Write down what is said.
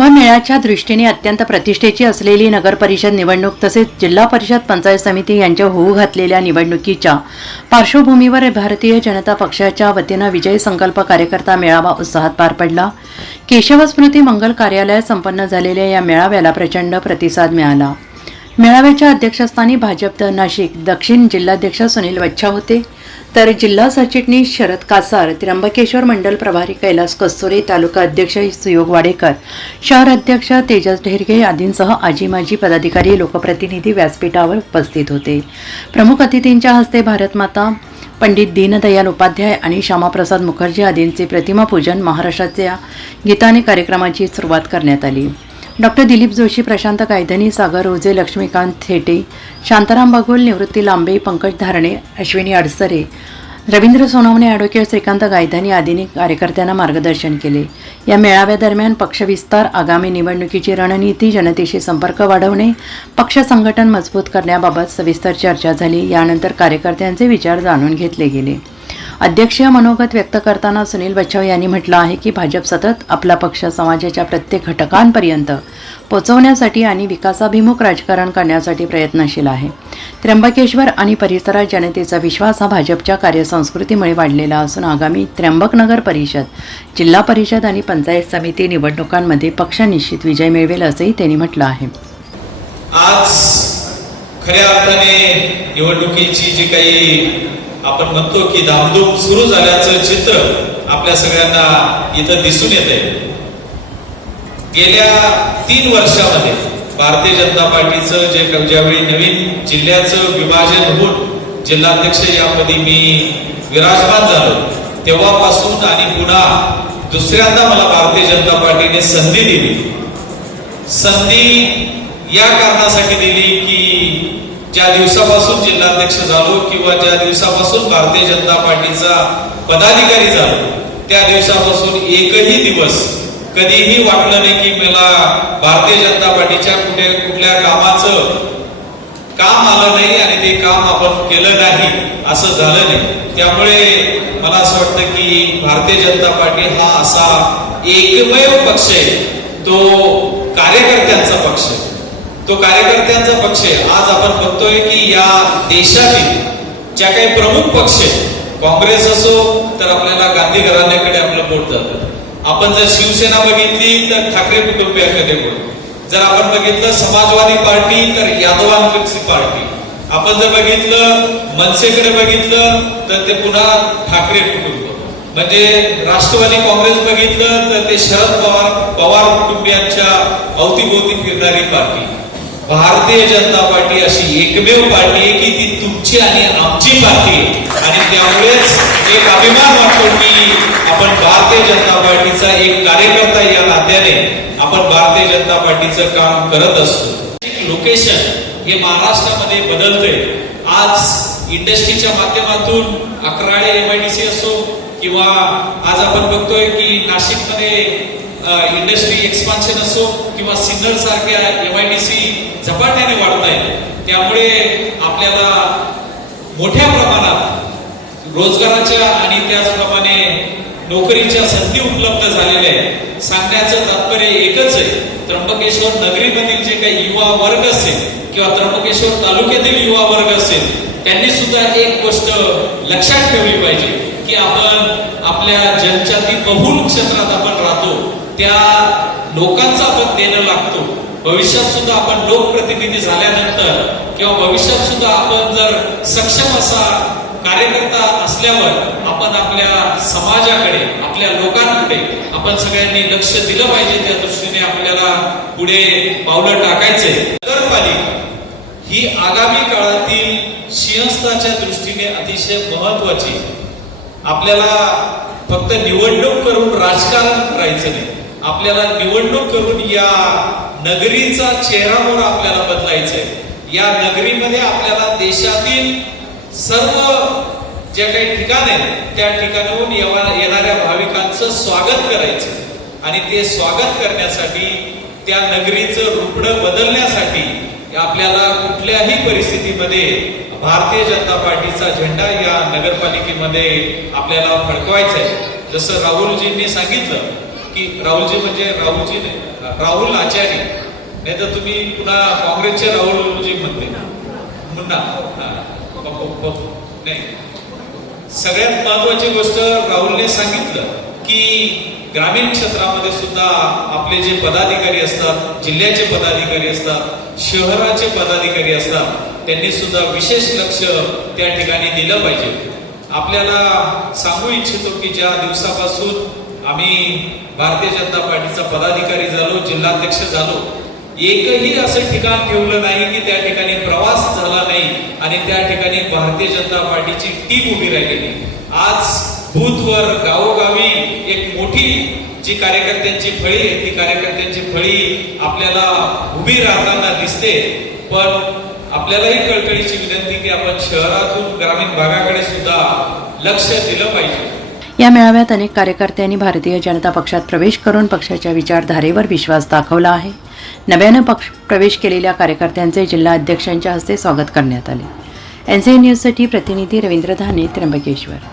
कुंभमेळ्याच्या दृष्टीने अत्यंत प्रतिष्ठेची असलेली नगरपरिषद निवडणूक तसेच जिल्हा परिषद पंचायत समिती यांच्या होऊ घातलेल्या निवडणुकीच्या पार्श्वभूमीवर भारतीय जनता पक्षाच्या वतीनं विजय संकल्प कार्यकर्ता मेळावा उत्साहात पार पडला. केशव स्मृती मंगल कार्यालयात संपन्न झालेल्या या मेळाव्याला प्रचंड प्रतिसाद मिळाला. मेळाव्याच्या अध्यक्षस्थानी भाजप नाशिक दक्षिण जिल्हाध्यक्ष सुनील वच्छा होते. तर जिल्हा सरचिटणीस शरद कासार त्र्यंबकेश्वर मंडल प्रभारी कैलास कस्तुरे तालुका अध्यक्ष सुयोग वाडेकर शहर अध्यक्ष तेजस ढेरगे आदींसह आजी माजी पदाधिकारी लोकप्रतिनिधी व्यासपीठावर उपस्थित होते. प्रमुख अतिथींच्या हस्ते भारतमाता पंडित दीनदयाल उपाध्याय आणि श्यामाप्रसाद मुखर्जी आदींचे प्रतिमा पूजन महाराष्ट्राच्या गीताने कार्यक्रमाची सुरुवात करण्यात आली. डॉक्टर दिलीप जोशी प्रशांत कायधनी सागर रोजे लक्ष्मीकांत थेटे शांताराम बागुल निवृत्ती लांबे पंकज धारणे अश्विनी अडसरे रवींद्र सोनवणे ॲडव्होकेट श्रीकांत गायधानी आदींनी कार्यकर्त्यांना मार्गदर्शन केले. या मेळाव्यादरम्यान पक्षविस्तार आगामी निवडणुकीची रणनीती जनतेशी संपर्क वाढवणे पक्ष संघटन मजबूत करण्याबाबत सविस्तर चर्चा झाली. यानंतर कार्यकर्त्यांचे विचार जाणून घेतले गेले. अध्यक्षीय मनोगत व्यक्त करताना सुनील बच्छाव यांनी म्हटलं आहे की भाजप सतत आपला पक्ष समाजाच्या प्रत्येक घटकांपर्यंत पोचवण्यासाठी आणि विकासाभिमुख राजकारण करण्यासाठी प्रयत्नशील आहे. त्र्यंबकेश्वर आणि परिसरात जनतेचा विश्वास हा भाजपच्या कार्यसंस्कृतीमुळे वाढलेला असून आगामी त्र्यंबकनगर परिषद जिल्हा परिषद आणि पंचायत समिती निवडणुकांमध्ये पक्ष निश्चित विजय मिळवेल असंही त्यांनी म्हटलं आहे. आज खऱ्या अर्थाने निवडणुकीची जी काही आपण म्हणतो की धामधूम सुरू झाल्याचं चित्र आपल्या सगळ्यांना इथं दिसून येत आहे गेल्या तीन वर्षामध्ये भारतीय जनता पार्टीचं जे ज्यावेळी नवीन जिल्ह्याचं विभाजन होऊन जिल्हाध्यक्ष यामध्ये मी विराजमान झालो तेव्हापासून आणि पुन्हा दुसऱ्यांदा मला भारतीय जनता पार्टीने संधी दिली. संधी या कारणासाठी दिली की ज्या दिवसापासून जिल्हाध्यक्ष झालो किंवा ज्या दिवसापासून भारतीय जनता पार्टीचा पदाधिकारी झालो त्या दिवसापासून एकही दिवस कधीही वाटलं नाही की मला भारतीय जनता पार्टीच्या कुठे कुठल्या कामाचं काम आलं नाही आणि ते काम आपण केलं नाही असं झालं नाही. त्यामुळे मला असं वाटतं की भारतीय जनता पार्टी हा असा एकमेव पक्ष आहे. तो कार्यकर्त्यांचा पक्ष आहे. तो कार्यकर्त्यांचा पक्ष आहे. आज आपण बघतोय की या देशातील ज्या काही प्रमुख पक्ष आहेत काँग्रेस असो तर आपल्याला गांधी घराण्याकडे आपलं पोट जातं. आपण जर शिवसेना बघितली तर ठाकरे कुटुंबियाकडे पोट जर आपण बघितलं समाजवादी पार्टी तर यादवांकडची पार्टी. आपण जर बघितलं मनसेकडे बघितलं तर ते पुन्हा ठाकरे कुटुंब. म्हणजे राष्ट्रवादी काँग्रेस बघितलं तर ते शरद पवार पवार कुटुंबियांच्या अवतीभोवती फिरणारी पार्टी. भारतीय जनता पार्टी अशी एकमेव पार्टी आहे की ती तुमची आणि आमची पार्टी आहे. आणि त्यामुळेच एक अभिमान वाटतो की आपण भारतीय जनता पार्टीचा एक कार्यकर्ता या नात्याने आपण भारतीय जनता पार्टीचं काम करत असतो. लोकेशन हे महाराष्ट्रामध्ये बदलतंय. आज इंडस्ट्रीच्या माध्यमातून अकराळे एमआयडीसी असो किंवा आज आपण बघतोय की नाशिकमध्ये इंडस्ट्री एक्सपान्शन असो किंवा सिन्नर सारख्या एमआयडीसी झपाट्याने वाढत आहेत त्यामुळे आपल्याला मोठ्या प्रमाणात रोजगाराच्या आणि त्याचप्रमाणे नोकरीच्या संधी उपलब्ध झालेल्या आहेत. सांगण्याचं तात्पर्य एकच आहे त्र्यंबकेश्वर नगरीमधील जे काही युवा वर्ग असेल किंवा त्र्यंबकेश्वर तालुक्यातील युवा वर्ग असेल त्यांनी सुद्धा एक गोष्ट लक्षात ठेवली पाहिजे की आपण आपल्या जनजाती बहुल क्षेत्रात आपण राहतो. त्या लोकांचा आपण देणं लागतो. भविष्यात सुद्धा आपण लोकप्रतिनिधी झाल्यानंतर किंवा भविष्यात सुद्धा आपण जर सक्षम असा कार्यकर्ता असल्यावर आपण आपल्या समाजाकडे आपल्या लोकांकडे आपण सगळ्यांनी लक्ष दिलं पाहिजे त्या दृष्टीने आपल्याला पुढे पावलं टाकायचे. नगरपालिका ही आगामी काळातील सिंहस्थाच्या दृष्टीने अतिशय महत्वाची आपल्याला फक्त निवडणूक करून राजकारण करायचं नाही. आपल्याला निवडणूक करून या नगरीचा चेहरा म्हणून आपल्याला बदलायचंय. या नगरीमध्ये आपल्याला देशातील सर्व जे काही ठिकाण आहेत त्या ठिकाणाहून येणाऱ्या भाविकांचं स्वागत करायचं आणि ते स्वागत करण्यासाठी त्या नगरीचं रुग्ण बदलण्यासाठी आपल्याला कुठल्याही परिस्थितीमध्ये भारतीय जनता पार्टीचा झेंडा या नगरपालिकेमध्ये आपल्याला फडकवायचा आहे जसं राहुलजींनी सांगितलं की राहुलजी म्हणजे राहुलजी नाही राहुल आचार्य नाही तर तुम्ही पुन्हा काँग्रेसचे राहुलजी म्हणते. मुन्ना. नाही. सगळ्यात महत्वाची गोष्ट राहुलने सांगितलं की ग्रामीण क्षेत्रामध्ये सुद्धा आपले जे पदाधिकारी असतात जिल्ह्याचे पदाधिकारी असतात शहराचे पदाधिकारी असतात त्यांनी सुद्धा विशेष लक्ष त्या ठिकाणी दिलं पाहिजे. आपल्याला सांगू इच्छितो की ज्या दिवसापासून आम्ही भारतीय जनता पार्टीचा पदाधिकारी झालो जिल्हाध्यक्ष झालो. एकही असं ठिकाण ठेवलं नाही की त्या ठिकाणी प्रवास झाला नाही आणि त्या ठिकाणी भारतीय जनता पार्टीची टीम उभी राहिलेली. आज बूथवर गावोगावी एक मोठी जी कार्यकर्त्यांची फळी आहे ती कार्यकर्त्यांची फळी आपल्याला उभी राहताना दिसते. पण आपल्यालाही कळकळीची विनंती की आपण शहरातून ग्रामीण भागाकडे सुद्धा लक्ष दिलं पाहिजे. या मेळाव्यात अनेक कार्यकर्त्यांनी भारतीय जनता पक्षात प्रवेश करून पक्षाच्या विचारधारेवर विश्वास दाखवला आहे. नव्यानं पक्ष प्रवेश केलेल्या कार्यकर्त्यांचे जिल्हा अध्यक्षांच्या हस्ते स्वागत करण्यात आले. एनसीए न्यूजसाठी प्रतिनिधी रवींद्र धाने त्र्यंबकेश्वर.